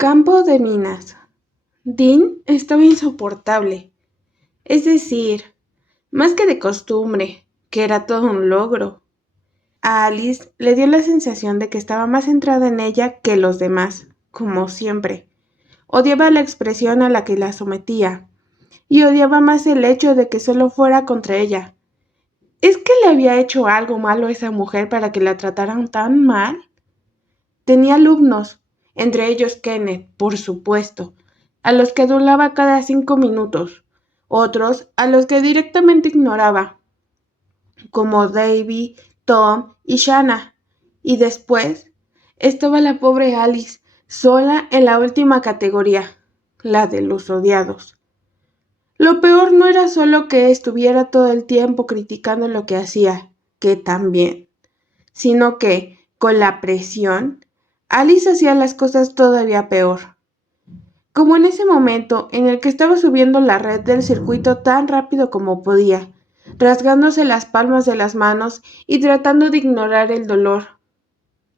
Campo de minas. Dean estaba insoportable. Es decir, más que de costumbre, que era todo un logro. A Alice le dio la sensación de que estaba más centrada en ella que los demás, como siempre. Odiaba la expresión a la que la sometía, y odiaba más el hecho de que solo fuera contra ella. ¿Es que le había hecho algo malo a esa mujer para que la trataran tan mal? Tenía alumnos, entre ellos Kenneth, por supuesto, a los que adulaba cada 5 minutos, otros a los que directamente ignoraba, como Davy, Tom y Shanna, y después estaba la pobre Alice, sola en la última categoría, la de los odiados. Lo peor no era solo que estuviera todo el tiempo criticando lo que hacía, que también, sino que, con la presión, Alice hacía las cosas todavía peor. Como en ese momento en el que estaba subiendo la red del circuito tan rápido como podía, rasgándose las palmas de las manos y tratando de ignorar el dolor.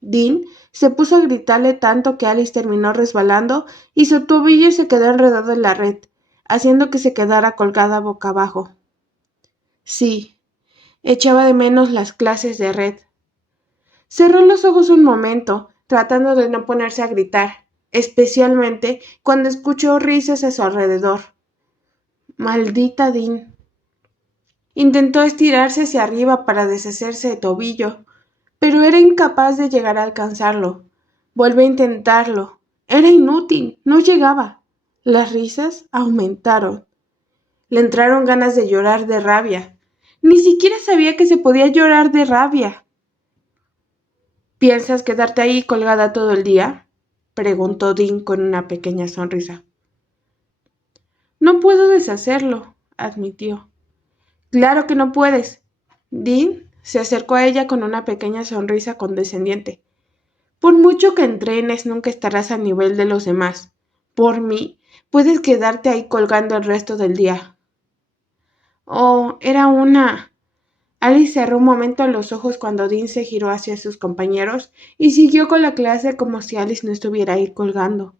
Dean se puso a gritarle tanto que Alice terminó resbalando y su tobillo se quedó enredado en la red, haciendo que se quedara colgada boca abajo. Sí, echaba de menos las clases de red. Cerró los ojos un momento, tratando de no ponerse a gritar, especialmente cuando escuchó risas a su alrededor. Maldita Dean. Intentó estirarse hacia arriba para deshacerse de tobillo, pero era incapaz de llegar a alcanzarlo. Volvió a intentarlo. Era inútil, no llegaba. Las risas aumentaron. Le entraron ganas de llorar de rabia. Ni siquiera sabía que se podía llorar de rabia. ¿Piensas quedarte ahí colgada todo el día?, preguntó Dean con una pequeña sonrisa. No puedo deshacerlo, admitió. Claro que no puedes. Dean se acercó a ella con una pequeña sonrisa condescendiente. Por mucho que entrenes, nunca estarás a nivel de los demás. Por mí, puedes quedarte ahí colgando el resto del día. Oh, era una... Alice cerró un momento los ojos cuando Dean se giró hacia sus compañeros y siguió con la clase como si Alice no estuviera ahí colgando.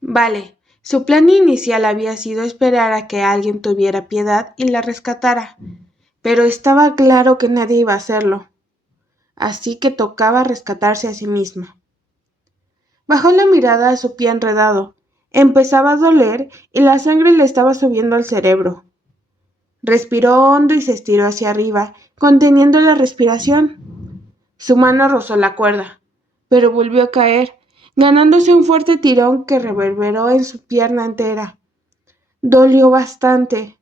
Vale, su plan inicial había sido esperar a que alguien tuviera piedad y la rescatara, pero estaba claro que nadie iba a hacerlo, así que tocaba rescatarse a sí misma. Bajó la mirada a su pie enredado. Empezaba a doler y la sangre le estaba subiendo al cerebro. Respiró hondo y se estiró hacia arriba, conteniendo la respiración. Su mano rozó la cuerda, pero volvió a caer, ganándose un fuerte tirón que reverberó en su pierna entera. Dolió bastante.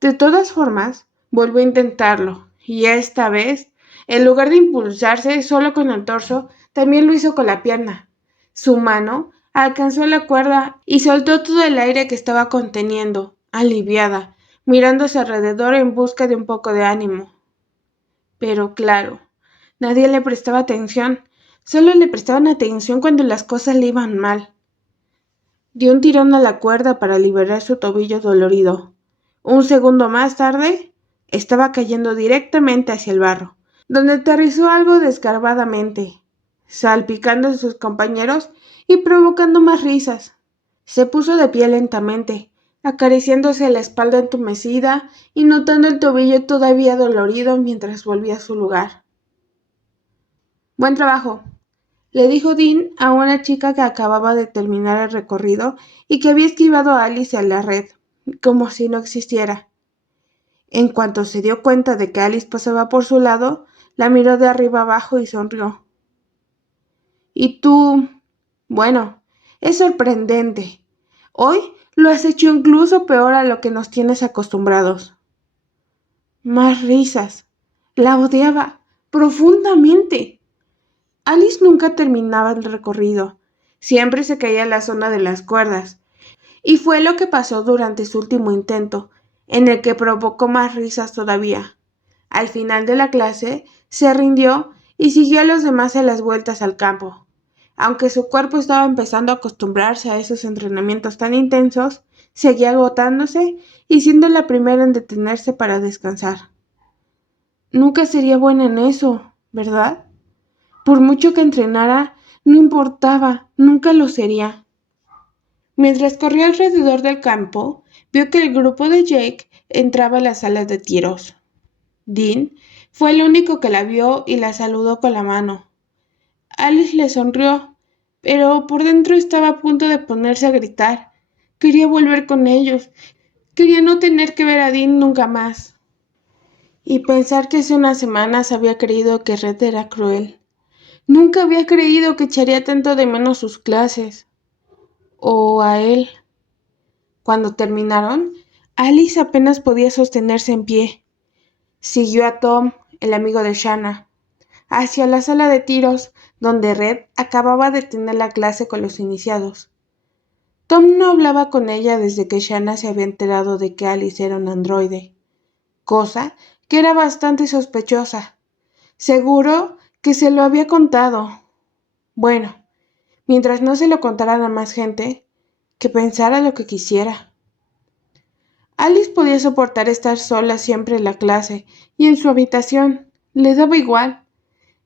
De todas formas, volvió a intentarlo, y esta vez, en lugar de impulsarse solo con el torso, también lo hizo con la pierna. Su mano alcanzó la cuerda y soltó todo el aire que estaba conteniendo, aliviada, mirándose alrededor en busca de un poco de ánimo. Pero claro, nadie le prestaba atención, solo le prestaban atención cuando las cosas le iban mal. Dio un tirón a la cuerda para liberar su tobillo dolorido. Un segundo más tarde, estaba cayendo directamente hacia el barro, donde aterrizó algo desgarbadamente, salpicando a sus compañeros y provocando más risas. Se puso de pie lentamente, acariciándose la espalda entumecida y notando el tobillo todavía dolorido mientras volvía a su lugar. Buen trabajo, le dijo Dean a una chica que acababa de terminar el recorrido y que había esquivado a Alice a la red, como si no existiera. En cuanto se dio cuenta de que Alice pasaba por su lado, la miró de arriba abajo y sonrió. ¿Y tú? Bueno, es sorprendente. Hoy lo has hecho incluso peor a lo que nos tienes acostumbrados. Más risas. La odiaba profundamente. Alice nunca terminaba el recorrido. Siempre se caía en la zona de las cuerdas. Y fue lo que pasó durante su último intento, en el que provocó más risas todavía. Al final de la clase, se rindió y siguió a los demás en las vueltas al campo. Aunque su cuerpo estaba empezando a acostumbrarse a esos entrenamientos tan intensos, seguía agotándose y siendo la primera en detenerse para descansar. Nunca sería buena en eso, ¿verdad? Por mucho que entrenara, No importaba, nunca lo sería. Mientras corría alrededor del campo, vio que el grupo de Jake entraba a la sala de tiros. Dean fue el único que la vio y la saludó con la mano. Alice le sonrió, pero por dentro estaba a punto de ponerse a gritar. Quería volver con ellos. Quería no tener que ver a Dean nunca más. Y pensar que hace unas semanas había creído que Red era cruel. Nunca había creído que echaría tanto de menos sus clases. O a él. Cuando terminaron, Alice apenas podía sostenerse en pie. Siguió a Tom, el amigo de Shanna, hacia la sala de tiros, donde Red acababa de tener la clase con los iniciados. Tom no hablaba con ella desde que Shanna se había enterado de que Alice era un androide, cosa que era bastante sospechosa. Seguro que se lo había contado. Bueno, mientras no se lo contaran a más gente, que pensara lo que quisiera. Alice podía soportar estar sola siempre en la clase y en su habitación. Le daba igual.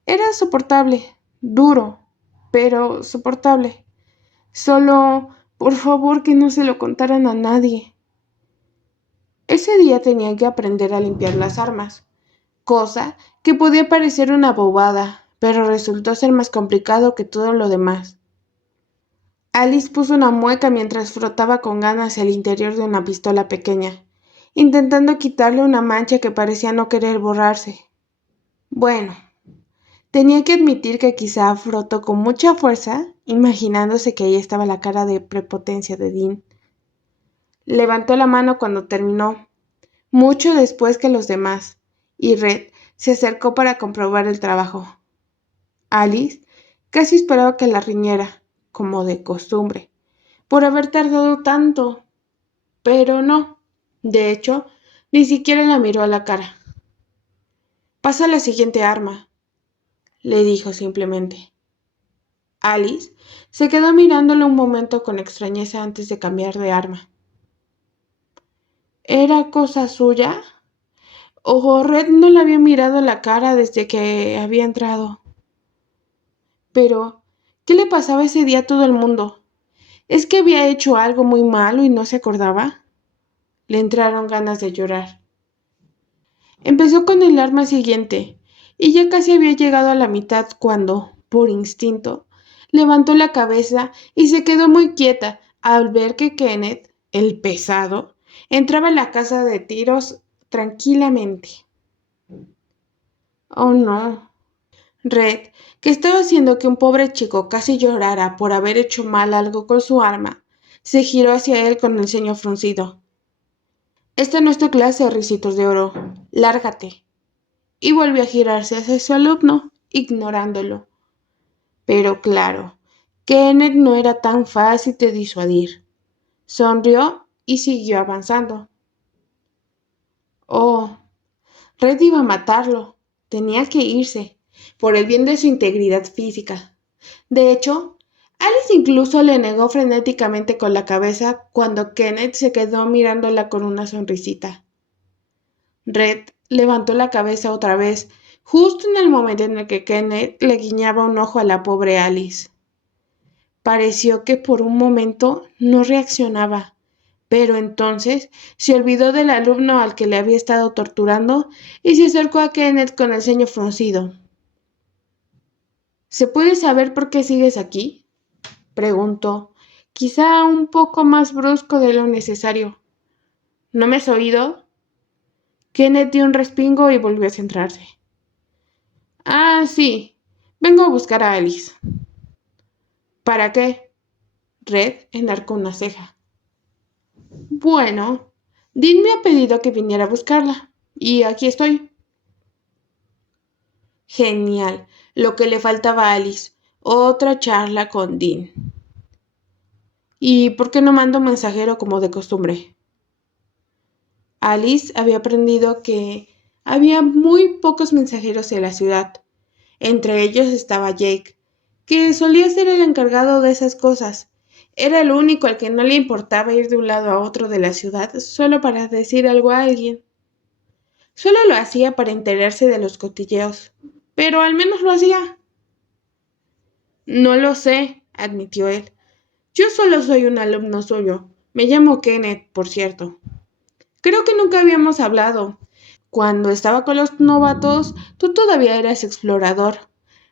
Era soportable, duro, pero soportable. Solo, por favor, que no se lo contaran a nadie. Ese día tenía que aprender a limpiar las armas, cosa que podía parecer una bobada, pero resultó ser más complicado que todo lo demás. Alice puso una mueca mientras frotaba con ganas el interior de una pistola pequeña, intentando quitarle una mancha que parecía no querer borrarse. Bueno, tenía que admitir que quizá frotó con mucha fuerza, imaginándose que ahí estaba la cara de prepotencia de Dean. Levantó la mano cuando terminó, mucho después que los demás, y Red se acercó para comprobar el trabajo. Alice casi esperaba que la riñera, como de costumbre, por haber tardado tanto, pero no. De hecho, ni siquiera la miró a la cara. «Pasa a la siguiente arma», le dijo simplemente. Alice se quedó mirándolo un momento con extrañeza antes de cambiar de arma. ¿Era cosa suya? ¿O Red no le había mirado la cara desde que había entrado? Pero, ¿qué le pasaba ese día a todo el mundo? ¿Es que había hecho algo muy malo y no se acordaba? Le entraron ganas de llorar. Empezó con el arma siguiente, y ya casi había llegado a la mitad cuando, por instinto, levantó la cabeza y se quedó muy quieta al ver que Kenneth, el pesado, entraba en la casa de tiros tranquilamente. Oh no. Red, que estaba haciendo que un pobre chico casi llorara por haber hecho mal algo con su arma, se giró hacia él con el ceño fruncido. «Esta no es tu clase, ricitos de oro. Lárgate». Y volvió a girarse hacia su alumno, ignorándolo. Pero claro, Kenneth no era tan fácil de disuadir. Sonrió y siguió avanzando. Oh, Red iba a matarlo. Tenía que irse, por el bien de su integridad física. De hecho, Alice incluso le negó frenéticamente con la cabeza cuando Kenneth se quedó mirándola con una sonrisita. Red levantó la cabeza otra vez, justo en el momento en el que Kenneth le guiñaba un ojo a la pobre Alice. Pareció que por un momento no reaccionaba, pero entonces se olvidó del alumno al que le había estado torturando y se acercó a Kenneth con el ceño fruncido. «¿Se puede saber por qué sigues aquí?», preguntó, quizá un poco más brusco de lo necesario. «¿No me has oído?». Kenneth dio un respingo y volvió a centrarse. «Ah, sí. Vengo a buscar a Alice». «¿Para qué?». Red enarcó una ceja. «Bueno, Dean me ha pedido que viniera a buscarla, y aquí estoy». Genial, lo que le faltaba a Alice, otra charla con Dean. «¿Y por qué no mando un mensajero como de costumbre?». Alice había aprendido que había muy pocos mensajeros en la ciudad. Entre ellos estaba Jake, que solía ser el encargado de esas cosas. Era el único al que no le importaba ir de un lado a otro de la ciudad solo para decir algo a alguien. Solo lo hacía para enterarse de los cotilleos, pero al menos lo hacía. No lo sé, admitió él. Yo solo soy un alumno suyo. Me llamo Kenneth, por cierto. Creo que nunca habíamos hablado. Cuando estaba con los novatos, tú todavía eras explorador.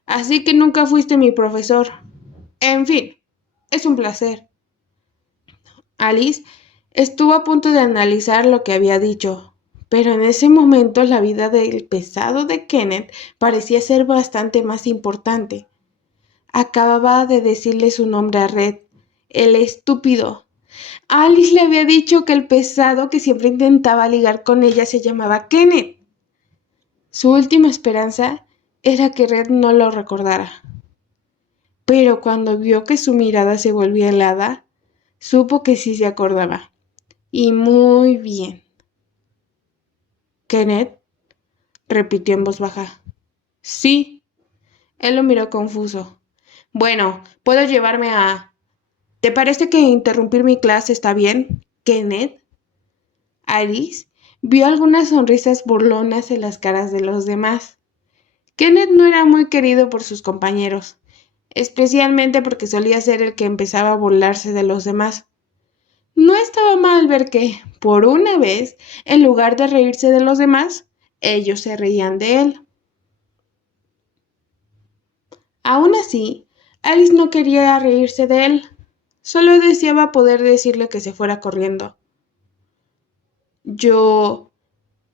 Así que nunca fuiste mi profesor. En fin, es un placer. Alice estuvo a punto de analizar lo que había dicho, pero en ese momento la vida del pesado de Kenneth parecía ser bastante más importante. Acababa de decirle su nombre a Red, el estúpido. Alice le había dicho que el pesado que siempre intentaba ligar con ella se llamaba Kenneth. Su última esperanza era que Red no lo recordara. Pero cuando vio que su mirada se volvía helada, supo que sí se acordaba. Y muy bien. ¿Kenneth? Repitió en voz baja. Sí. Él lo miró confuso. Bueno, puedo llevarme a... ¿Te parece que interrumpir mi clase está bien, Kenneth? Alice vio algunas sonrisas burlonas en las caras de los demás. Kenneth no era muy querido por sus compañeros, especialmente porque solía ser el que empezaba a burlarse de los demás. No estaba mal ver que, por una vez, en lugar de reírse de los demás, ellos se reían de él. Aún así, Alice no quería reírse de él, solo deseaba poder decirle que se fuera corriendo. Yo...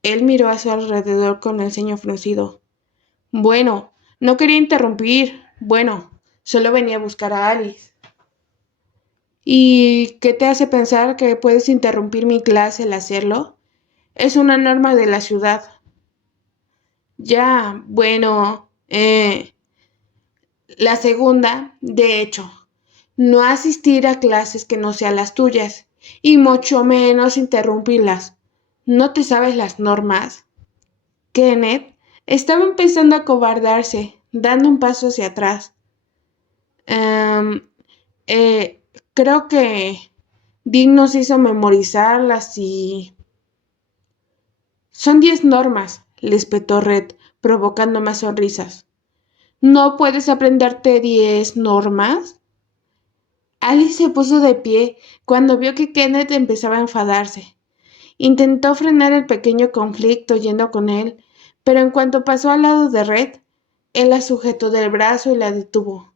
Él miró a su alrededor con el ceño fruncido. Bueno, no quería interrumpir. Bueno, solo venía a buscar a Alice. ¿Y qué te hace pensar que puedes interrumpir mi clase al hacerlo? Es una norma de la ciudad. Ya, bueno, la segunda, de hecho, no asistir a clases que no sean las tuyas, y mucho menos interrumpirlas. ¿No te sabes las normas? Kenneth estaba empezando a acobardarse, dando un paso hacia atrás. Em, eh, Creo que Dean nos hizo memorizarlas y... Son 10 normas, le espetó Red, provocando más sonrisas. ¿No puedes aprenderte 10 normas? Alice se puso de pie cuando vio que Kenneth empezaba a enfadarse. Intentó frenar el pequeño conflicto yendo con él, pero en cuanto pasó al lado de Red, él la sujetó del brazo y la detuvo.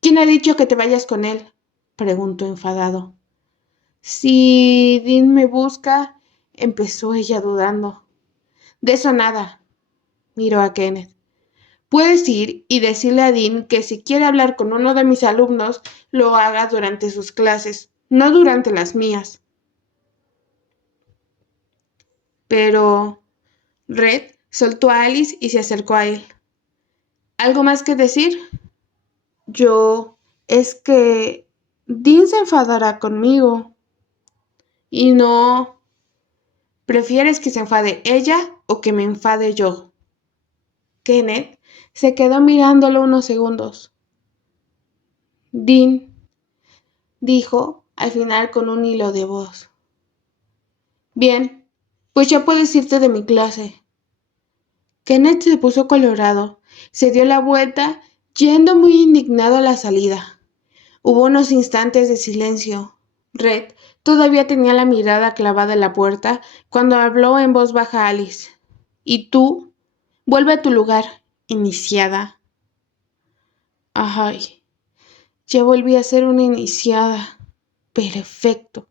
¿Quién ha dicho que te vayas con él? Preguntó enfadado. Si Dean me busca, empezó ella dudando. De eso nada, miró a Kenneth. Puedes ir y decirle a Dean que si quiere hablar con uno de mis alumnos, lo haga durante sus clases, no durante las mías. Pero Red soltó a Alice y se acercó a él. ¿Algo más que decir? Es que Dean se enfadará conmigo. Y no... ¿Prefieres que se enfade ella o que me enfade yo? Kenneth se quedó mirándolo unos segundos. Dean, dijo al final con un hilo de voz. Bien, pues ya puedes irte de mi clase. Kenneth se puso colorado, se dio la vuelta, yendo muy indignado a la salida. Hubo unos instantes de silencio. Red todavía tenía la mirada clavada en la puerta cuando habló en voz baja a Alice. ¿Y tú? Vuelve a tu lugar, iniciada. Ay, ya volví a ser una iniciada. Perfecto.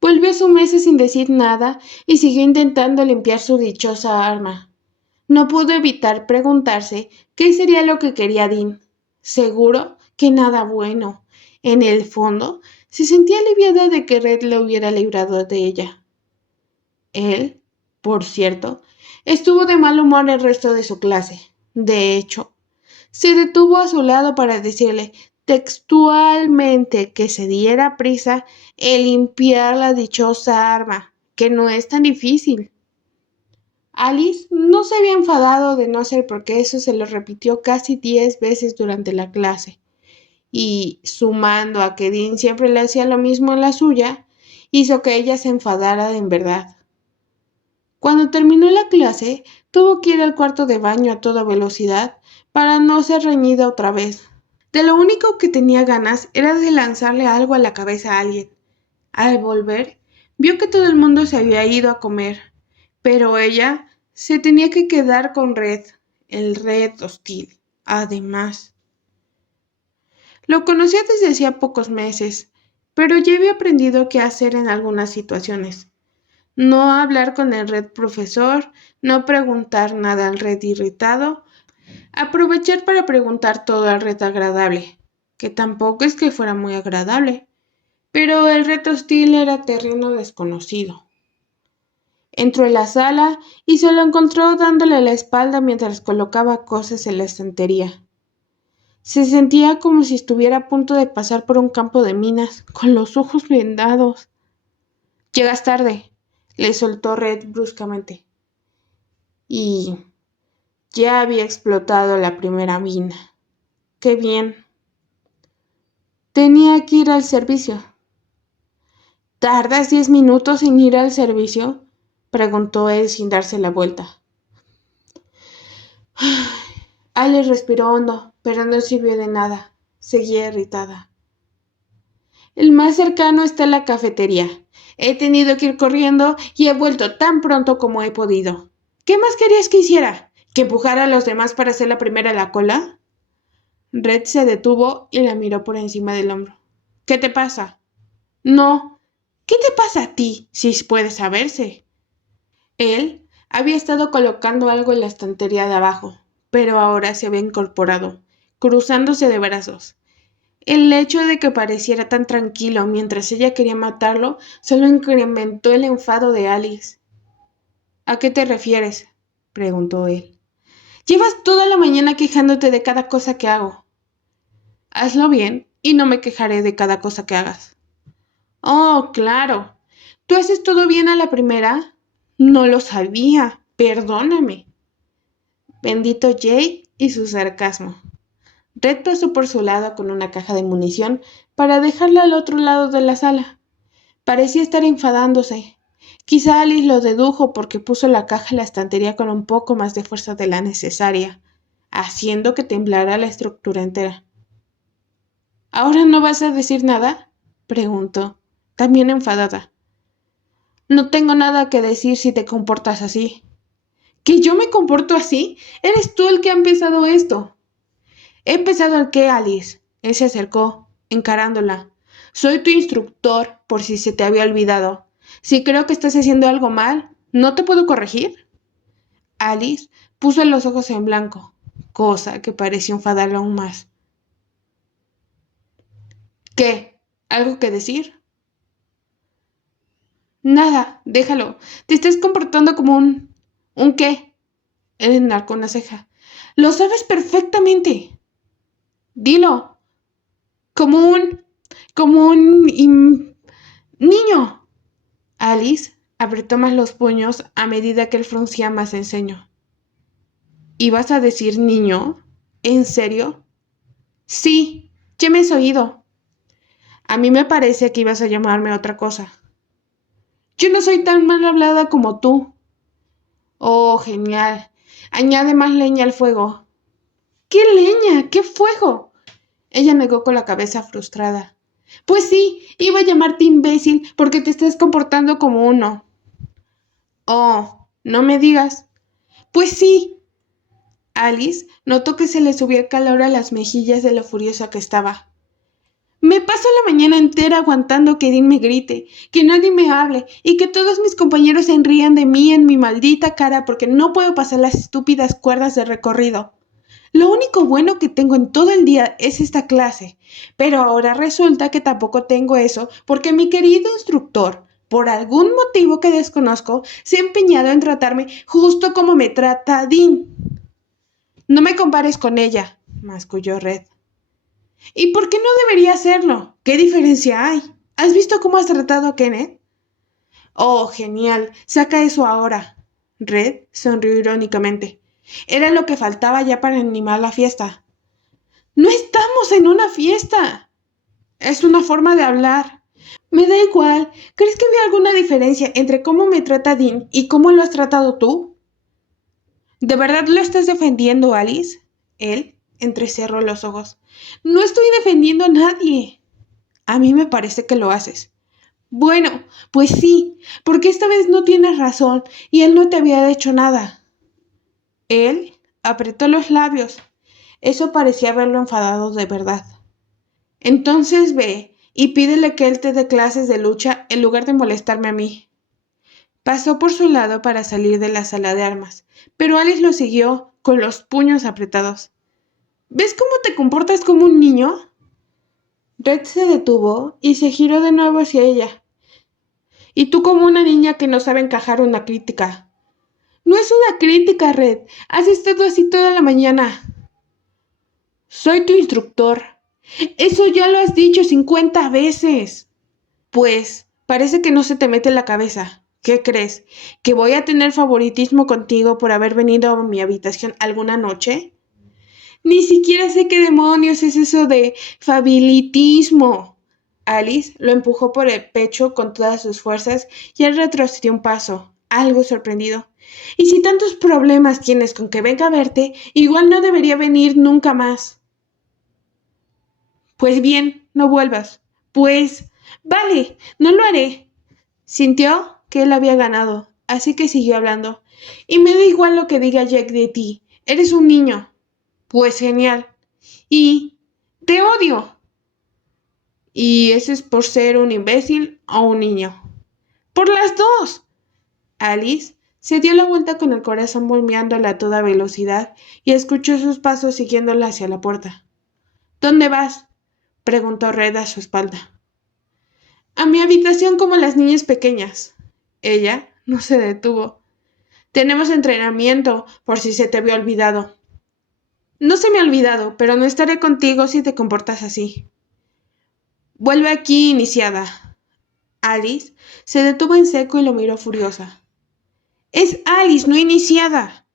Volvió a su mesa sin decir nada y siguió intentando limpiar su dichosa arma. No pudo evitar preguntarse qué sería lo que quería Dean. Seguro que nada bueno. En el fondo, se sentía aliviada de que Red lo hubiera librado de ella. Él, por cierto, estuvo de mal humor el resto de su clase. De hecho, se detuvo a su lado para decirle textualmente que se diera prisa en limpiar la dichosa arma, que no es tan difícil. Alice no se había enfadado de no ser porque eso se lo repitió casi 10 veces durante la clase, y sumando a que Dean siempre le hacía lo mismo en la suya, hizo que ella se enfadara en verdad. Cuando terminó la clase, tuvo que ir al cuarto de baño a toda velocidad para no ser reñida otra vez. De lo único que tenía ganas era de lanzarle algo a la cabeza a alguien. Al volver, vio que todo el mundo se había ido a comer, pero ella se tenía que quedar con Red, el Red hostil. Además, lo conocía desde hacía pocos meses, pero ya había aprendido qué hacer en algunas situaciones. No hablar con el Red profesor, no preguntar nada al Red irritado, aprovechar para preguntar todo al Red agradable, que tampoco es que fuera muy agradable, pero el Red hostil era terreno desconocido. Entró en la sala y se lo encontró dándole la espalda mientras colocaba cosas en la estantería. Se sentía como si estuviera a punto de pasar por un campo de minas, con los ojos vendados. «Llegas tarde», le soltó Red bruscamente. Y ya había explotado la primera mina. ¡Qué bien! Tenía que ir al servicio. «¿Tardas 10 minutos en ir al servicio?», preguntó él sin darse la vuelta. Alice respiró hondo, pero no sirvió de nada. Seguía irritada. «El más cercano está en la cafetería. He tenido que ir corriendo y he vuelto tan pronto como he podido. ¿Qué más querías que hiciera? ¿Que empujara a los demás para ser la primera en la cola?» Red se detuvo y la miró por encima del hombro. «¿Qué te pasa?» «No. ¿Qué te pasa a ti, si puede saberse?» Él había estado colocando algo en la estantería de abajo, pero ahora se había incorporado, cruzándose de brazos. El hecho de que pareciera tan tranquilo mientras ella quería matarlo solo incrementó el enfado de Alice. «¿A qué te refieres?», preguntó él. «Llevas toda la mañana quejándote de cada cosa que hago». «Hazlo bien y no me quejaré de cada cosa que hagas». «Oh, claro. ¿Tú haces todo bien a la primera?» «No lo sabía. Perdóname». Bendito Jake y su sarcasmo. Red pasó por su lado con una caja de munición para dejarla al otro lado de la sala. Parecía estar enfadándose. Quizá Alice lo dedujo porque puso la caja en la estantería con un poco más de fuerza de la necesaria, haciendo que temblara la estructura entera. «¿Ahora no vas a decir nada?», preguntó, también enfadada. «No tengo nada que decir si te comportas así». «¿Que yo me comporto así? Eres tú el que ha empezado esto». «¿He empezado el qué, Alice?». Él se acercó, encarándola. «Soy tu instructor, por si se te había olvidado. Si creo que estás haciendo algo mal, ¿no te puedo corregir?». Alice puso los ojos en blanco, cosa que pareció enfadarla aún más. «¿Qué? ¿Algo que decir?». «Nada, déjalo. Te estás comportando como un... ¿Un qué?». Él enarcó una ceja. «Lo sabes perfectamente». «Dilo». Como un niño». Alice apretó más los puños a medida que él fruncía más el ceño. «¿Ibas a decir niño? ¿En serio?». «Sí, ya me has oído». «A mí me parece que ibas a llamarme otra cosa». «Yo no soy tan mal hablada como tú». «Oh, genial. Añade más leña al fuego». «¿Qué leña? ¿Qué fuego?». Ella negó con la cabeza frustrada. «Pues sí, iba a llamarte imbécil porque te estás comportando como uno». «Oh, no me digas». «Pues sí». Alice notó que se le subía el calor a las mejillas de lo furiosa que estaba. «Me paso la mañana entera aguantando que Dean me grite, que nadie me hable y que todos mis compañeros se rían de mí en mi maldita cara porque no puedo pasar las estúpidas cuerdas de recorrido. Lo único bueno que tengo en todo el día es esta clase, pero ahora resulta que tampoco tengo eso porque mi querido instructor, por algún motivo que desconozco, se ha empeñado en tratarme justo como me trata Dean». «No me compares con ella», masculló Red. «¿Y por qué no debería hacerlo? ¿Qué diferencia hay? ¿Has visto cómo has tratado a Kenneth?». «Oh, genial. Saca eso ahora». Red sonrió irónicamente. Era lo que faltaba ya para animar la fiesta. «No estamos en una fiesta». «Es una forma de hablar». «Me da igual. ¿Crees que veo alguna diferencia entre cómo me trata Dean y cómo lo has tratado tú?». «¿De verdad lo estás defendiendo, Alice?». Él entrecerró los ojos. No estoy defendiendo a nadie. A mí me parece que lo haces. Bueno, pues sí, porque esta vez no tienes razón y él no te había hecho nada. Él apretó los labios. Eso parecía haberlo enfadado de verdad. Entonces ve y pídele que él te dé clases de lucha en lugar de molestarme a mí. Pasó por su lado para salir de la sala de armas, pero Alice lo siguió con los puños apretados. ¿Ves cómo te comportas como un niño? Red se detuvo y se giró de nuevo hacia ella. Y tú como una niña que no sabe encajar una crítica. No es una crítica, Red. Has estado así toda la mañana. Soy tu instructor. Eso ya lo has dicho 50 veces. Pues, parece que no se te mete en la cabeza. ¿Qué crees? ¿Que voy a tener favoritismo contigo por haber venido a mi habitación alguna noche? Ni siquiera sé qué demonios es eso de favoritismo. Alice lo empujó por el pecho con todas sus fuerzas y él retrocedió un paso, algo sorprendido. Y si tantos problemas tienes con que venga a verte, igual no debería venir nunca más. Pues bien, no vuelvas. Pues, vale, no lo haré. Sintió que él había ganado, así que siguió hablando. Y me da igual lo que diga Jack de ti. Eres un niño. Pues genial. Y te odio. ¿Y eso es por ser un imbécil o un niño? ¡Por las dos! Alice se dio la vuelta con el corazón bombeándole a toda velocidad y escuchó sus pasos siguiéndola hacia la puerta. ¿Dónde vas? Preguntó Red a su espalda. A mi habitación como las niñas pequeñas. Ella no se detuvo. Tenemos entrenamiento, por si se te había olvidado. No se me ha olvidado, pero no estaré contigo si te comportas así. Vuelve aquí, iniciada. Alice se detuvo en seco y lo miró furiosa. Es Alice, no iniciada.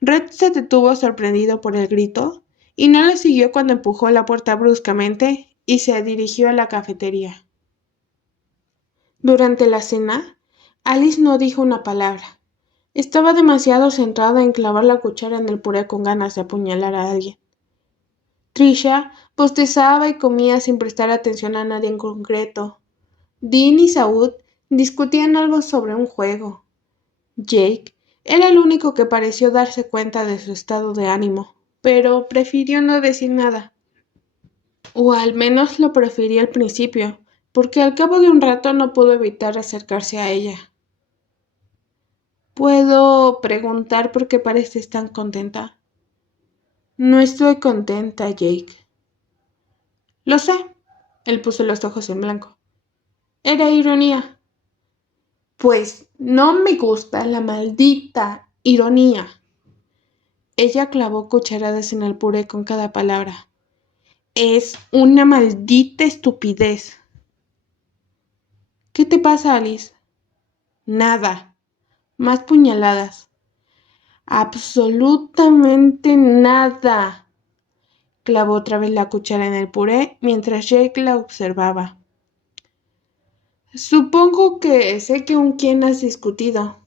Red se detuvo sorprendido por el grito y no le siguió cuando empujó la puerta bruscamente y se dirigió a la cafetería. Durante la cena, Alice no dijo una palabra. Estaba demasiado centrada en clavar la cuchara en el puré con ganas de apuñalar a alguien. Trisha bostezaba y comía sin prestar atención a nadie en concreto. Dean y Saud discutían algo sobre un juego. Jake era el único que pareció darse cuenta de su estado de ánimo, pero prefirió no decir nada. O al menos lo prefirió al principio, porque al cabo de un rato no pudo evitar acercarse a ella. ¿Puedo preguntar por qué pareces tan contenta? No estoy contenta, Jake. Lo sé. Él puso los ojos en blanco. Era ironía. Pues no me gusta la maldita ironía. Ella clavó cucharadas en el puré con cada palabra. Es una maldita estupidez. ¿Qué te pasa, Alice? Nada. Más puñaladas. Absolutamente nada. Clavó otra vez la cuchara en el puré mientras Jake la observaba. Supongo que sé con quién has discutido.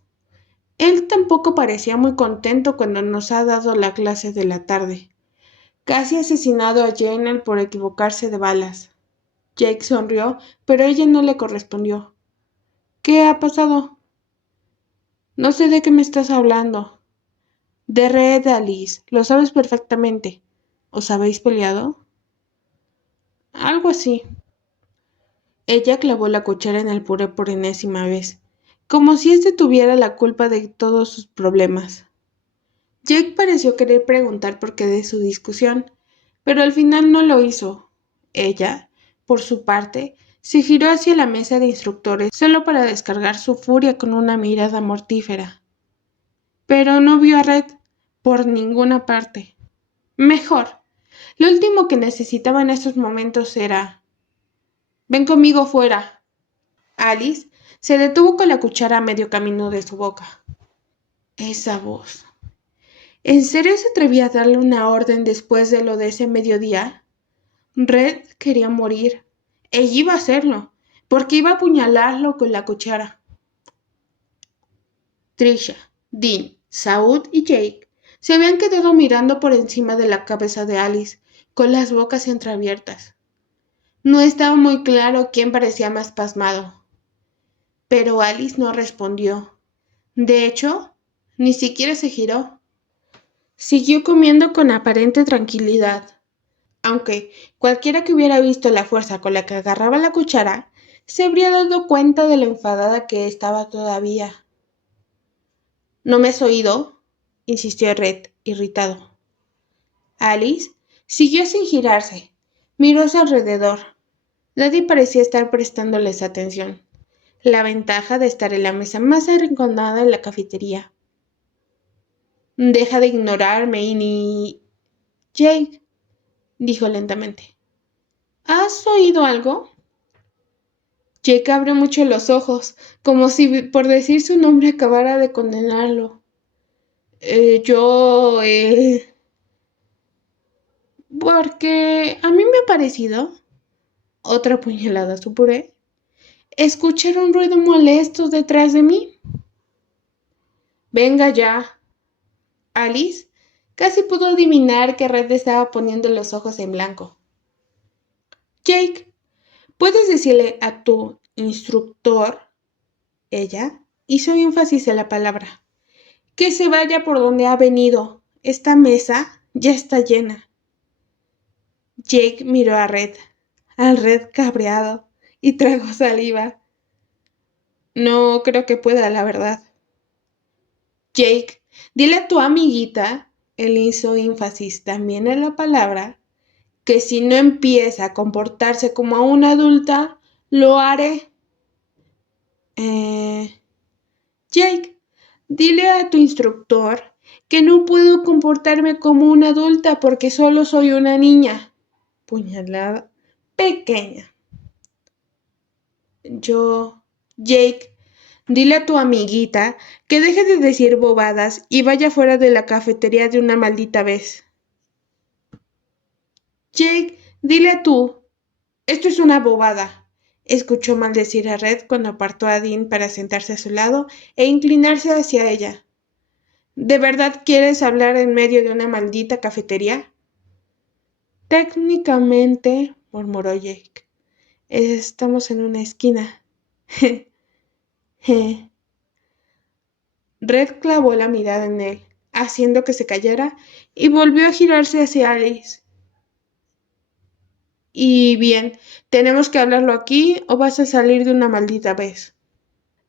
Él tampoco parecía muy contento cuando nos ha dado la clase de la tarde. Casi asesinado a Janelle por equivocarse de balas. Jake sonrió, pero ella no le correspondió. ¿Qué ha pasado? No sé de qué me estás hablando. De Red, Alice. Lo sabes perfectamente. ¿Os habéis peleado? Algo así. Ella clavó la cuchara en el puré por enésima vez, como si éste tuviera la culpa de todos sus problemas. Jake pareció querer preguntar por qué de su discusión, pero al final no lo hizo. Ella, por su parte, se giró hacia la mesa de instructores solo para descargar su furia con una mirada mortífera. Pero no vio a Red por ninguna parte. Mejor, lo último que necesitaba en estos momentos era... Ven conmigo fuera. Alice se detuvo con la cuchara a medio camino de su boca. Esa voz. ¿En serio se atrevía a darle una orden después de lo de ese mediodía? Red quería morir. Ella iba a hacerlo, porque iba a apuñalarlo con la cuchara. Trisha, Dean, Saud y Jake Se habían quedado mirando por encima de la cabeza de Alice, con las bocas entreabiertas. No estaba muy claro quién parecía más pasmado, pero Alice no respondió. De hecho, ni siquiera se giró. Siguió comiendo con aparente tranquilidad, aunque cualquiera que hubiera visto la fuerza con la que agarraba la cuchara, se habría dado cuenta de lo enfadada que estaba todavía. ¿No me has oído?, insistió Red, irritado. Alice siguió sin girarse. Miró a su alrededor. Nadie parecía estar prestándoles atención. La ventaja de estar en la mesa más arrinconada en la cafetería. Deja de ignorarme y ni... Jake, dijo lentamente. ¿Has oído algo? Jake abrió mucho los ojos, como si por decir su nombre acabara de condenarlo. Porque a mí me ha parecido, otra puñalada supuré, escuchar un ruido molesto detrás de mí. Venga ya. Alice casi pudo adivinar que Red estaba poniendo los ojos en blanco. Jake, ¿puedes decirle a tu instructor? Ella hizo énfasis en la palabra. Que se vaya por donde ha venido. Esta mesa ya está llena. Jake miró a Red, al Red cabreado, y tragó saliva. No creo que pueda, la verdad. Jake, dile a tu amiguita, él hizo énfasis también en la palabra, que si no empieza a comportarse como una adulta, lo haré. Jake, dile a tu instructor que no puedo comportarme como una adulta porque solo soy una niña. Puñalada pequeña. Jake, dile a tu amiguita que deje de decir bobadas y vaya fuera de la cafetería de una maldita vez. Jake, dile tú. Esto es una bobada. Escuchó maldecir a Red cuando apartó a Dean para sentarse a su lado e inclinarse hacia ella. ¿De verdad quieres hablar en medio de una maldita cafetería? Técnicamente, murmuró Jake. Estamos en una esquina. Red clavó la mirada en él, haciendo que se callara, y volvió a girarse hacia Alice. Y bien, ¿tenemos que hablarlo aquí o vas a salir de una maldita vez?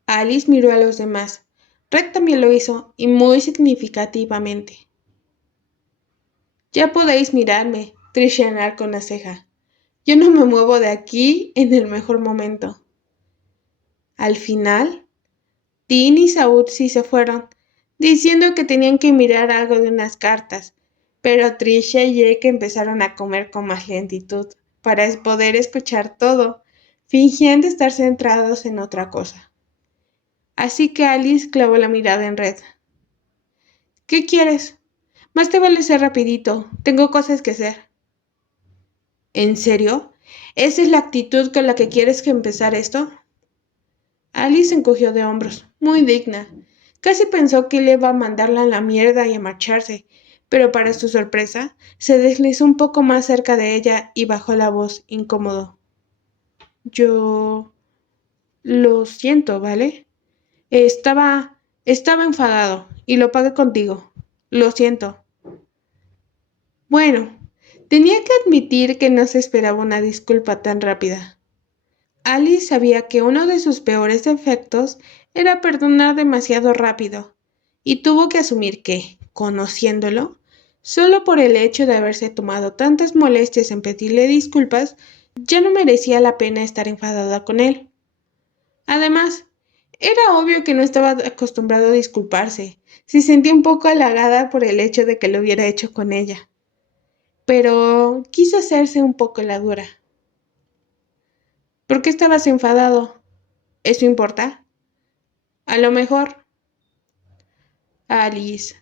Alice miró a los demás. Red también lo hizo, y muy significativamente. Ya podéis mirarme, trichear con la ceja. Yo no me muevo de aquí en el mejor momento. Al final, Dean y Saúl sí se fueron, diciendo que tenían que mirar algo de unas cartas, pero Trisha y Jake empezaron a comer con más lentitud para poder escuchar todo, fingiendo estar centrados en otra cosa. Así que Alice clavó la mirada en Red. ¿Qué quieres? Más te vale ser rapidito, tengo cosas que hacer. ¿En serio? ¿Esa es la actitud con la que quieres que empezar esto? Alice encogió de hombros, muy digna. Casi pensó que le iba a mandarla a la mierda y a marcharse, pero para su sorpresa, se deslizó un poco más cerca de ella y bajó la voz, incómodo. Yo... Lo siento, ¿vale? Estaba enfadado y lo pagué contigo. Lo siento. Bueno, tenía que admitir que no se esperaba una disculpa tan rápida. Alice sabía que uno de sus peores defectos era perdonar demasiado rápido, y tuvo que asumir que, conociéndolo, solo por el hecho de haberse tomado tantas molestias en pedirle disculpas, ya no merecía la pena estar enfadada con él. Además, era obvio que no estaba acostumbrado a disculparse. Se sentía un poco halagada por el hecho de que lo hubiera hecho con ella. Pero quiso hacerse un poco la dura. ¿Por qué estabas enfadado? ¿Eso importa? A lo mejor. Alice.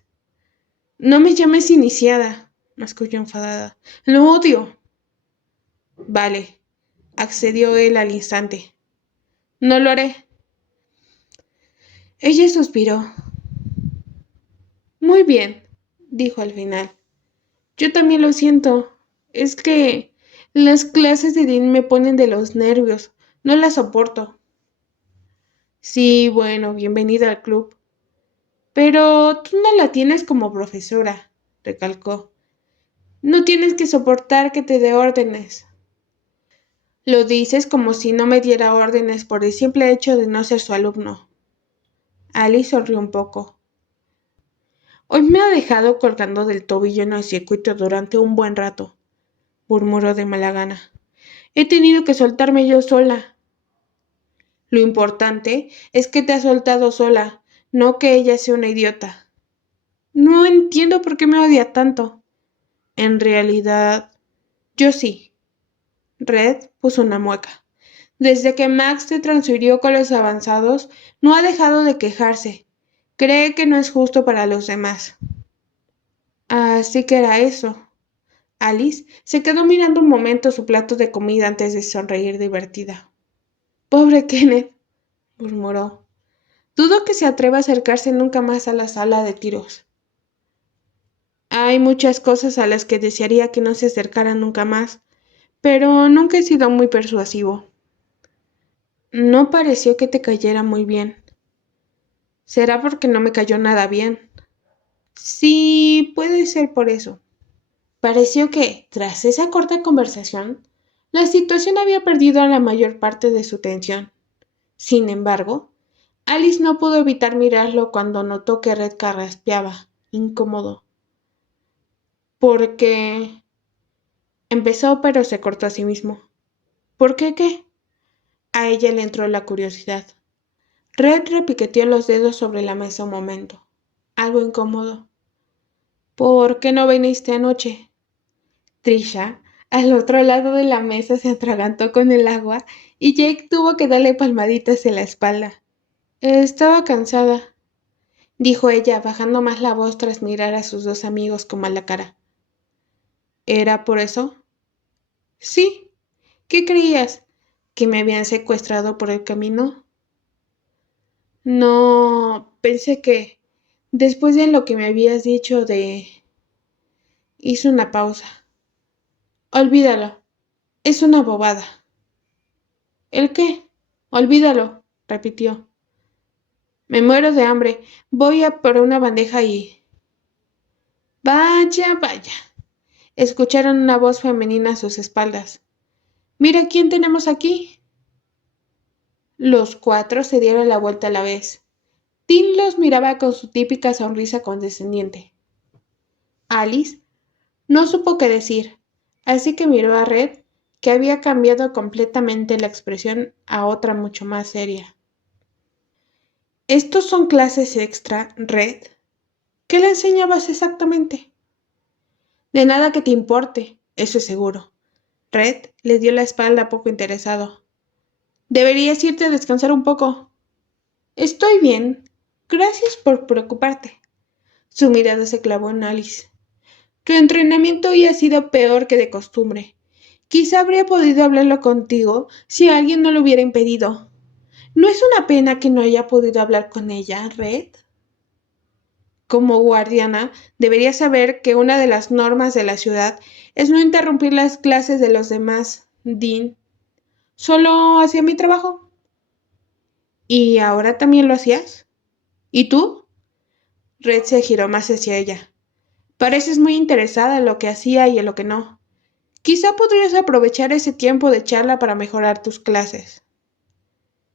No me llames iniciada, masculló enfadada. Lo odio. Vale, accedió él al instante. No lo haré. Ella suspiró. Muy bien, dijo al final. Yo también lo siento. Es que las clases de Dean me ponen de los nervios. No las soporto. Sí, bueno, bienvenida al club. Pero tú no la tienes como profesora, recalcó. No tienes que soportar que te dé órdenes. Lo dices como si no me diera órdenes por el simple hecho de no ser su alumno. Alice sonrió un poco. Hoy me ha dejado colgando del tobillo en el circuito durante un buen rato, murmuró de mala gana. He tenido que soltarme yo sola. Lo importante es que te has soltado sola, no que ella sea una idiota. No entiendo por qué me odia tanto. En realidad, yo sí. Red puso una mueca. Desde que Max se transfirió con los avanzados, no ha dejado de quejarse. Cree que no es justo para los demás. Así que era eso. Alice se quedó mirando un momento su plato de comida antes de sonreír divertida. Pobre Kenneth, murmuró. Dudo que se atreva a acercarse nunca más a la sala de tiros. Hay muchas cosas a las que desearía que no se acercara nunca más, pero nunca he sido muy persuasivo. No pareció que te cayera muy bien. ¿Será porque no me cayó nada bien? Sí, puede ser por eso. Pareció que, tras esa corta conversación, la situación había perdido la mayor parte de su tensión. Sin embargo, Alice no pudo evitar mirarlo cuando notó que Red carraspeaba, incómodo. Porque... Empezó, pero se cortó a sí mismo. ¿Por qué qué? A ella le entró la curiosidad. Red repiqueteó los dedos sobre la mesa un momento, algo incómodo. ¿Por qué no viniste anoche? Trisha, al otro lado de la mesa, se atragantó con el agua y Jake tuvo que darle palmaditas en la espalda. Estaba cansada, dijo ella, bajando más la voz tras mirar a sus dos amigos con mala cara. ¿Era por eso? Sí. ¿Qué creías? ¿Que me habían secuestrado por el camino? No, pensé que, después de lo que me habías dicho de... Hizo una pausa. Olvídalo. Es una bobada. ¿El qué? Olvídalo, repitió. Me muero de hambre. Voy a por una bandeja y... Vaya, vaya. Escucharon una voz femenina a sus espaldas. Mira quién tenemos aquí. Los cuatro se dieron la vuelta a la vez. Tim los miraba con su típica sonrisa condescendiente. Alice no supo qué decir, así que miró a Red, que había cambiado completamente la expresión a otra mucho más seria. ¿Estos son clases extra, Red? ¿Qué le enseñabas exactamente? De nada que te importe, eso es seguro. Red le dio la espalda poco interesado. Deberías irte a descansar un poco. Estoy bien. Gracias por preocuparte. Su mirada se clavó en Alice. Tu entrenamiento hoy ha sido peor que de costumbre. Quizá habría podido hablarlo contigo si alguien no lo hubiera impedido. ¿No es una pena que no haya podido hablar con ella, Red? Como guardiana, debería saber que una de las normas de la ciudad es no interrumpir las clases de los demás. Dean, solo hacía mi trabajo. ¿Y ahora también lo hacías? ¿Y tú? Red se giró más hacia ella. Pareces muy interesada en lo que hacía y en lo que no. Quizá podrías aprovechar ese tiempo de charla para mejorar tus clases.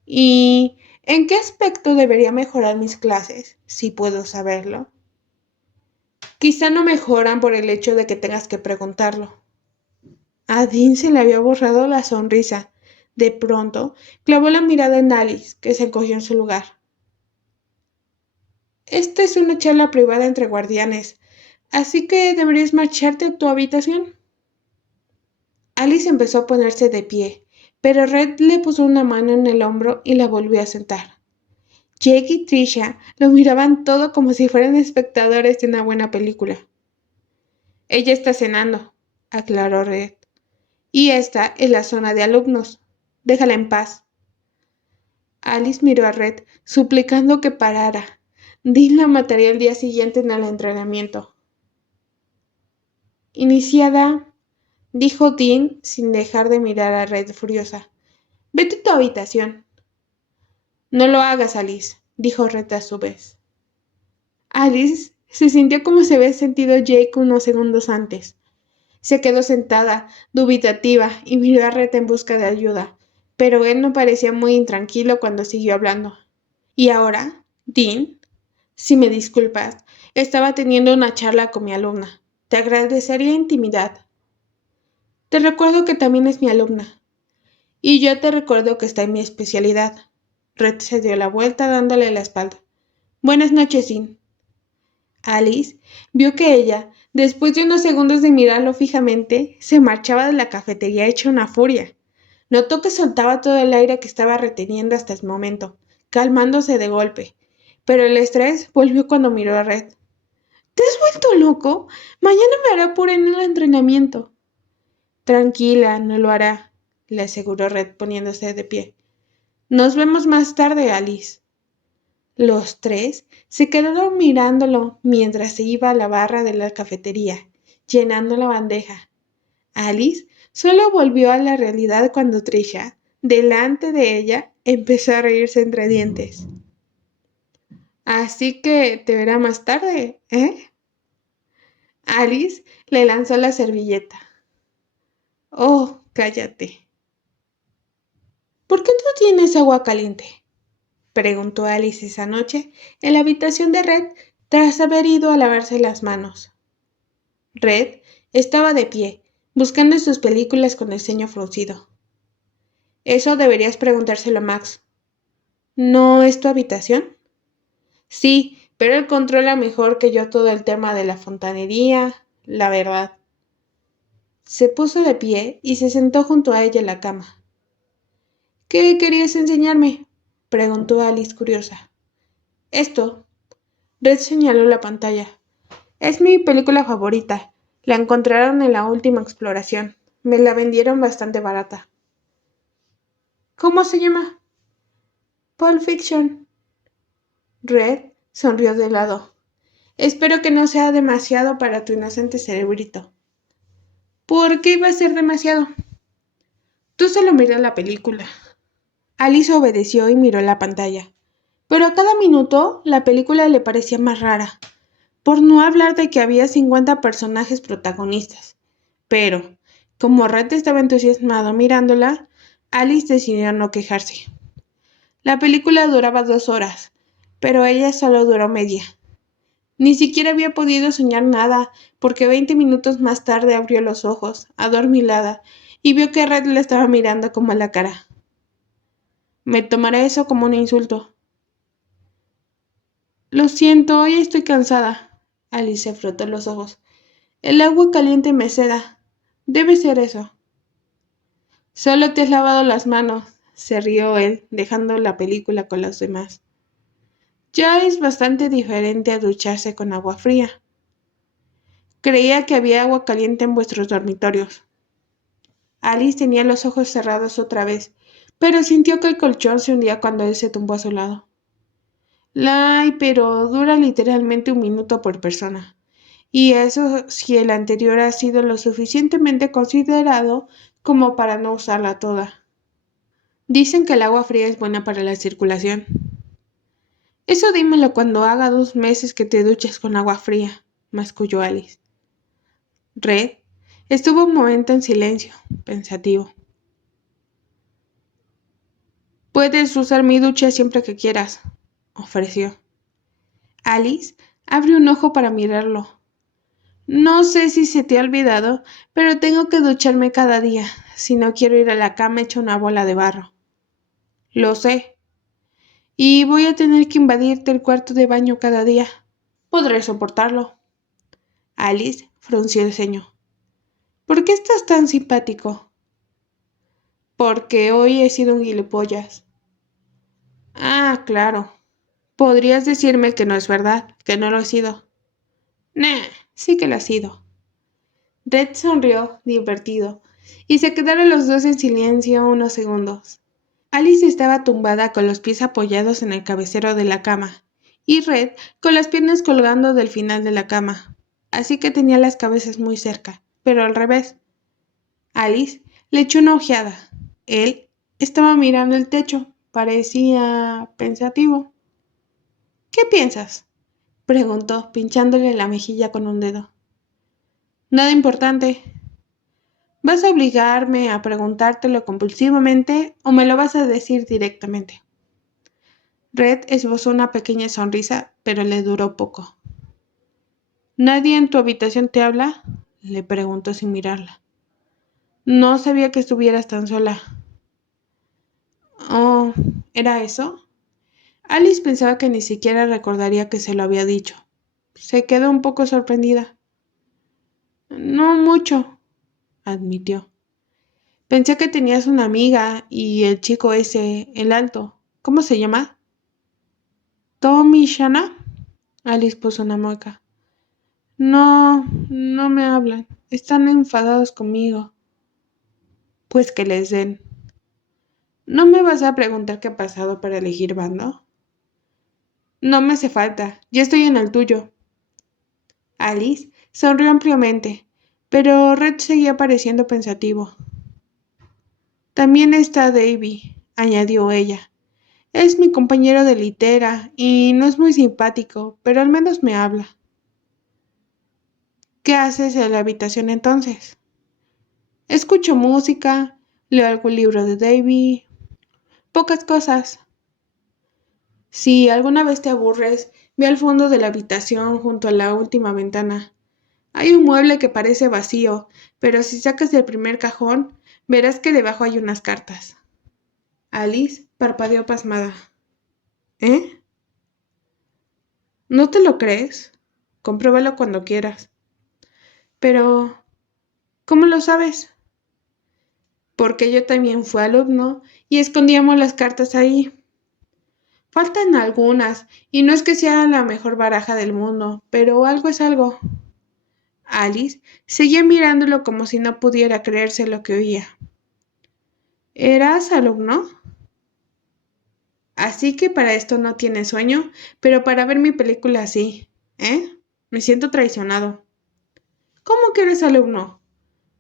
¿Y en qué aspecto debería mejorar mis clases, si puedo saberlo? Quizá no mejoran por el hecho de que tengas que preguntarlo. A Dean se le había borrado la sonrisa. De pronto, clavó la mirada en Alice, que se encogió en su lugar. Esta es una charla privada entre guardianes, así que deberías marcharte a tu habitación. Alice empezó a ponerse de pie, pero Red le puso una mano en el hombro y la volvió a sentar. Jake y Trisha lo miraban todo como si fueran espectadores de una buena película. Ella está cenando, aclaró Red. Y esta es la zona de alumnos. Déjala en paz. Alice miró a Red, suplicando que parara. Dean la mataría el día siguiente en el entrenamiento. Iniciada, dijo Dean sin dejar de mirar a Red furiosa. Vete a tu habitación. No lo hagas, Alice, dijo Red a su vez. Alice se sintió como se había sentido Jake unos segundos antes. Se quedó sentada, dubitativa, y miró a Red en busca de ayuda, pero él no parecía muy intranquilo cuando siguió hablando. ¿Y ahora, Dean? Si me disculpas, estaba teniendo una charla con mi alumna. Te agradecería intimidad. Te recuerdo que también es mi alumna. Y yo te recuerdo que está en mi especialidad. Red se dio la vuelta dándole la espalda. Buenas noches, Dean. Alice vio que ella, después de unos segundos de mirarlo fijamente, se marchaba de la cafetería hecha una furia. Notó que soltaba todo el aire que estaba reteniendo hasta el momento, calmándose de golpe. Pero el estrés volvió cuando miró a Red. ¿Te has vuelto loco? Mañana me hará por en el entrenamiento. Tranquila, no lo hará, le aseguró Red poniéndose de pie. Nos vemos más tarde, Alice. Los tres se quedaron mirándolo mientras se iba a la barra de la cafetería, llenando la bandeja. Alice solo volvió a la realidad cuando Trisha, delante de ella, empezó a reírse entre dientes. Así que te verá más tarde, ¿eh? Alice le lanzó la servilleta. Oh, cállate. ¿Por qué tú tienes agua caliente? Preguntó Alice esa noche en la habitación de Red tras haber ido a lavarse las manos. Red estaba de pie, buscando en sus películas con el ceño fruncido. Eso deberías preguntárselo a Max. ¿No es tu habitación? Sí, pero él controla mejor que yo todo el tema de la fontanería, la verdad. Se puso de pie y se sentó junto a ella en la cama. ¿Qué querías enseñarme? Preguntó Alice curiosa. Esto. Red señaló la pantalla. Es mi película favorita. La encontraron en la última exploración. Me la vendieron bastante barata. ¿Cómo se llama? Pulp Fiction. Red sonrió de lado. Espero que no sea demasiado para tu inocente cerebrito. ¿Por qué iba a ser demasiado? Tú solo miró la película. Alice obedeció y miró la pantalla. Pero a cada minuto la película le parecía más rara, por no hablar de que había 50 personajes protagonistas. Pero, como Red estaba entusiasmado mirándola, Alice decidió no quejarse. La película duraba 2 horas, pero ella solo duró media. Ni siquiera había podido soñar nada, porque 20 minutos más tarde abrió los ojos, adormilada, y vio que Red le estaba mirando como a la cara. Me tomaré eso como un insulto. Lo siento, hoy estoy cansada. Alice se frotó los ojos. El agua caliente me seda. Debe ser eso. Solo te has lavado las manos, se rió él, dejando la película con los demás. Ya es bastante diferente a ducharse con agua fría. Creía que había agua caliente en vuestros dormitorios. Alice tenía los ojos cerrados otra vez, pero sintió que el colchón se hundía cuando él se tumbó a su lado. Ay, pero dura literalmente 1 minuto por persona. Y eso si el anterior ha sido lo suficientemente considerado como para no usarla toda. Dicen que el agua fría es buena para la circulación. Eso dímelo cuando haga 2 meses que te duches con agua fría, masculló Alice. Red estuvo un momento en silencio, pensativo. Puedes usar mi ducha siempre que quieras, ofreció. Alice abrió un ojo para mirarlo. No sé si se te ha olvidado, pero tengo que ducharme cada día, si no quiero ir a la cama hecha una bola de barro. Lo sé. Y voy a tener que invadirte el cuarto de baño cada día. Podré soportarlo. Alice frunció el ceño. ¿Por qué estás tan simpático? Porque hoy he sido un gilipollas. Ah, claro. Podrías decirme que no es verdad, que no lo he sido. Nah, sí que lo ha sido. Red sonrió, divertido, y se quedaron los dos en silencio unos segundos. Alice estaba tumbada con los pies apoyados en el cabecero de la cama, y Red con las piernas colgando del final de la cama, así que tenía las cabezas muy cerca, pero al revés. Alice le echó una ojeada. Él estaba mirando el techo. Parecía pensativo. ¿Qué piensas? Preguntó, pinchándole la mejilla con un dedo. Nada importante. ¿Vas a obligarme a preguntártelo compulsivamente o me lo vas a decir directamente? Red esbozó una pequeña sonrisa, pero le duró poco. ¿Nadie en tu habitación te habla? Le preguntó sin mirarla. No sabía que estuvieras tan sola. Oh, ¿era eso? Alice pensaba que ni siquiera recordaría que se lo había dicho. Se quedó un poco sorprendida. No mucho, admitió. Pensé que tenías una amiga y el chico ese, el alto. ¿Cómo se llama? ¿Tom y Shanna? Alice puso una mueca. No, no me hablan. Están enfadados conmigo. Pues que les den. ¿No me vas a preguntar qué ha pasado para elegir bando? No me hace falta. Ya estoy en el tuyo. Alice sonrió ampliamente, pero Red seguía pareciendo pensativo. También está Davy, añadió ella. Es mi compañero de litera y no es muy simpático, pero al menos me habla. ¿Qué haces en la habitación entonces? Escucho música, leo algún libro de Davy, pocas cosas. Si alguna vez te aburres, ve al fondo de la habitación junto a la última ventana. Hay un mueble que parece vacío, pero si sacas del primer cajón, verás que debajo hay unas cartas. Alice parpadeó pasmada. ¿Eh? ¿No te lo crees? Compruébalo cuando quieras. Pero, ¿cómo lo sabes? Porque yo también fui alumno y escondíamos las cartas ahí. Faltan algunas, y no es que sea la mejor baraja del mundo, pero algo es algo. Alice seguía mirándolo como si no pudiera creerse lo que oía. ¿Eras alumno? Así que para esto no tienes sueño, pero para ver mi película sí, ¿eh? Me siento traicionado. ¿Cómo que eres alumno?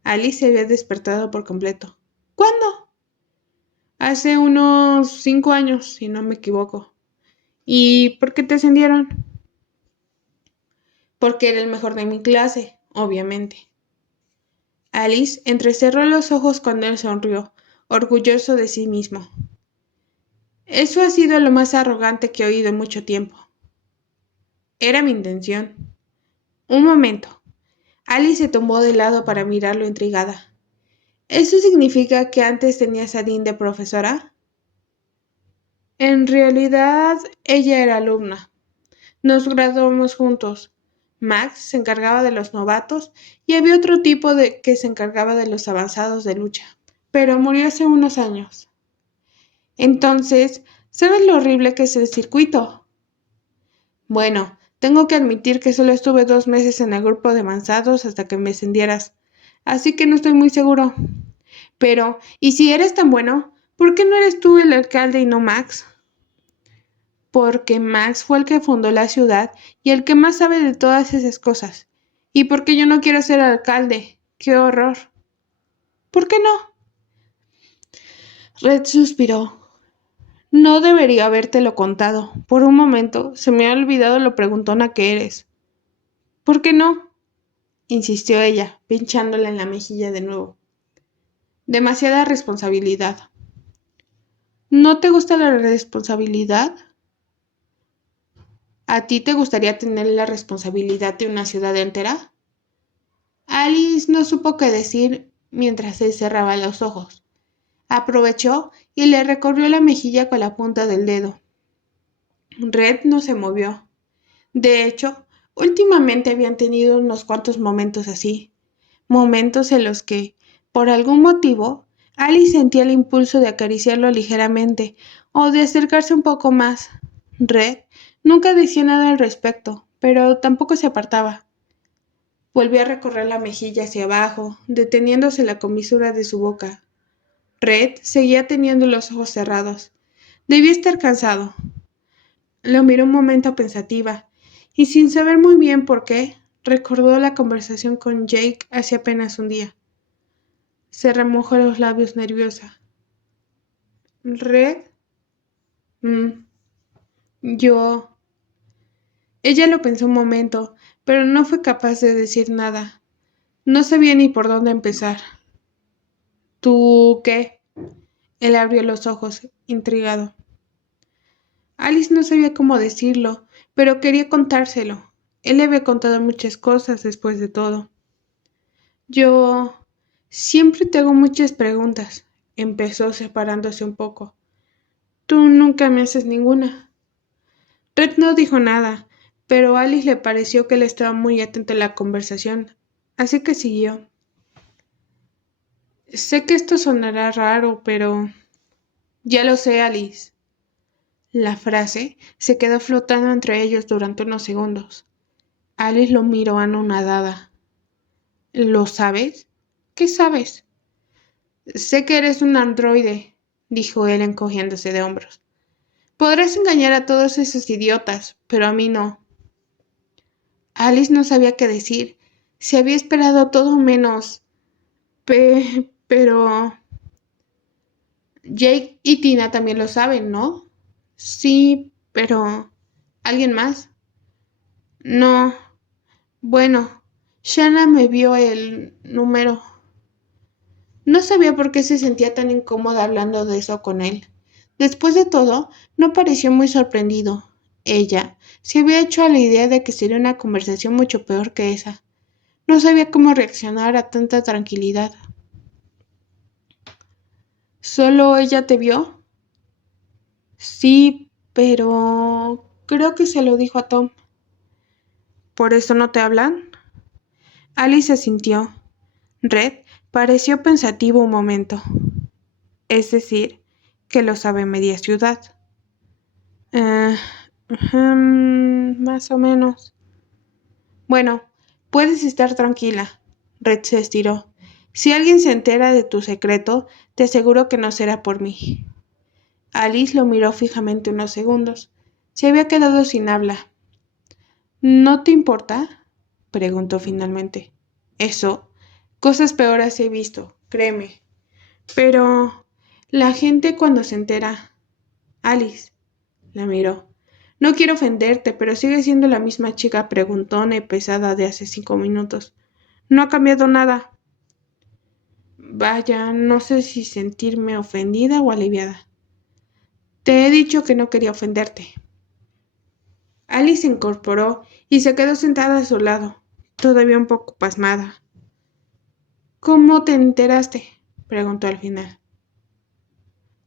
Alice se había despertado por completo. ¿Cuándo? Hace unos 5 años, si no me equivoco. ¿Y por qué te ascendieron? Porque era el mejor de mi clase, obviamente. Alice entrecerró los ojos cuando él sonrió, orgulloso de sí mismo. Eso ha sido lo más arrogante que he oído en mucho tiempo. Era mi intención. Un momento. Alice se tomó de lado para mirarlo intrigada. ¿Eso significa que antes tenías a Dean de profesora? En realidad, ella era alumna. Nos graduamos juntos. Max se encargaba de los novatos y había otro tipo que se encargaba de los avanzados de lucha. Pero murió hace unos años. Entonces, ¿sabes lo horrible que es el circuito? Bueno, tengo que admitir que solo estuve 2 meses en el grupo de avanzados hasta que me ascendieras, así que no estoy muy seguro. Pero, ¿y si eres tan bueno? ¿Por qué no eres tú el alcalde y no Max? Porque Max fue el que fundó la ciudad y el que más sabe de todas esas cosas. ¿Y porque yo no quiero ser alcalde? ¡Qué horror! ¿Por qué no? Red suspiró. No debería habértelo contado. Por un momento se me ha olvidado lo preguntona que eres. ¿Por qué no? Insistió ella, pinchándole en la mejilla de nuevo. Demasiada responsabilidad. ¿No te gusta la responsabilidad? ¿A ti te gustaría tener la responsabilidad de una ciudad entera? Alice no supo qué decir mientras él cerraba los ojos. Aprovechó y le recorrió la mejilla con la punta del dedo. Red no se movió. De hecho, últimamente habían tenido unos cuantos momentos así, momentos en los que, por algún motivo, Alice sentía el impulso de acariciarlo ligeramente o de acercarse un poco más. Red nunca decía nada al respecto, pero tampoco se apartaba. Volvió a recorrer la mejilla hacia abajo, deteniéndose en la comisura de su boca. Red seguía teniendo los ojos cerrados. Debía estar cansado. Lo miró un momento pensativa, y sin saber muy bien por qué, Recordó la conversación con Jake hace apenas un día. Se remojó los labios nerviosa. ¿Red? Mm, yo... Ella lo pensó un momento, pero no fue capaz de decir nada. No sabía ni por dónde empezar. ¿Tú qué? Él abrió los ojos, intrigado. Alice no sabía cómo decirlo, pero quería contárselo. Él le había contado muchas cosas después de todo. Yo siempre te hago muchas preguntas, empezó separándose un poco. Tú nunca me haces ninguna. Red no dijo nada, pero a Alice le pareció que él estaba muy atento a la conversación, así que siguió. Sé que esto sonará raro, pero... Ya lo sé, Alice. La frase se quedó flotando entre ellos durante unos segundos. Alice lo miró anonadada. ¿Lo sabes? ¿Qué sabes? Sé que eres un androide, dijo él encogiéndose de hombros. Podrás engañar a todos esos idiotas, pero a mí no. Alice no sabía qué decir. Se había esperado todo menos... pero... Jake y Tina también lo saben, ¿no? Sí, pero... ¿Alguien más? No. Bueno, Shanna me vio el número. No sabía por qué se sentía tan incómoda hablando de eso con él. Después de todo, no pareció muy sorprendido. Ella se había hecho a la idea de que sería una conversación mucho peor que esa. No sabía cómo reaccionar a tanta tranquilidad. ¿Solo ella te vio? Sí, pero creo que se lo dijo a Tom. ¿Por eso no te hablan? Alice asintió. Red pareció pensativo un momento. Es decir, que lo sabe media ciudad. Eh, más o menos. Bueno, puedes estar tranquila. Red se estiró. Si alguien se entera de tu secreto, te aseguro que no será por mí. Alice lo miró fijamente unos segundos. Se había quedado sin habla. ¿No te importa? Preguntó finalmente. Eso, cosas peores he visto, créeme. Pero la gente cuando se entera... Alice la miró. No quiero ofenderte, pero sigue siendo la misma chica preguntona y pesada de hace 5 minutos. No ha cambiado nada. Vaya, no sé si sentirme ofendida o aliviada. Te he dicho que no quería ofenderte. Alice se incorporó y se quedó sentada a su lado, todavía un poco pasmada. ¿Cómo te enteraste? Preguntó al final.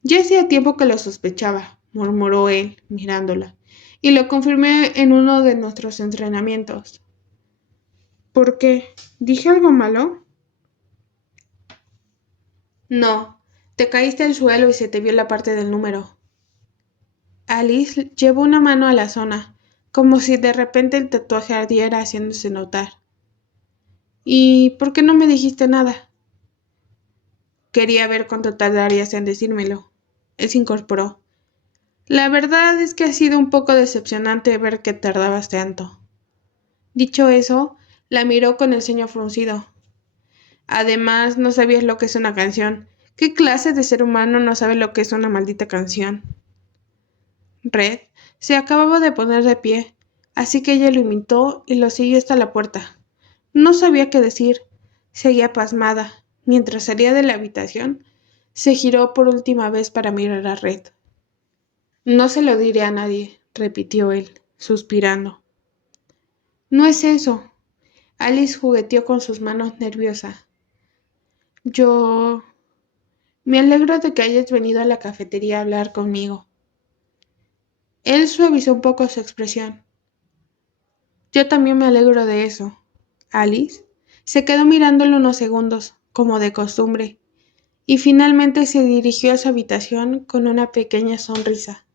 Ya hacía tiempo que lo sospechaba, murmuró él, mirándola, y lo confirmé en uno de nuestros entrenamientos. ¿Por qué? ¿Dije algo malo? No, te caíste al suelo y se te vio la parte del número. Alice llevó una mano a la zona, como si de repente el tatuaje ardiera haciéndose notar. ¿Y por qué no me dijiste nada? Quería ver cuánto tardarías en decírmelo. Él se incorporó. La verdad es que ha sido un poco decepcionante ver que tardabas tanto. Dicho eso, la miró con el ceño fruncido. Además, no sabías lo que es una canción. ¿Qué clase de ser humano no sabe lo que es una maldita canción? Red se acababa de poner de pie, así que ella lo imitó y lo siguió hasta la puerta. No sabía qué decir. Seguía pasmada. Mientras salía de la habitación, se giró por última vez para mirar a Red. No se lo diré a nadie, repitió él, suspirando. No es eso. Alice jugueteó con sus manos nerviosa. Yo... Me alegro de que hayas venido a la cafetería a hablar conmigo. Él suavizó un poco su expresión. Yo también me alegro de eso. Alice se quedó mirándolo unos segundos, como de costumbre, y finalmente se dirigió a su habitación con una pequeña sonrisa.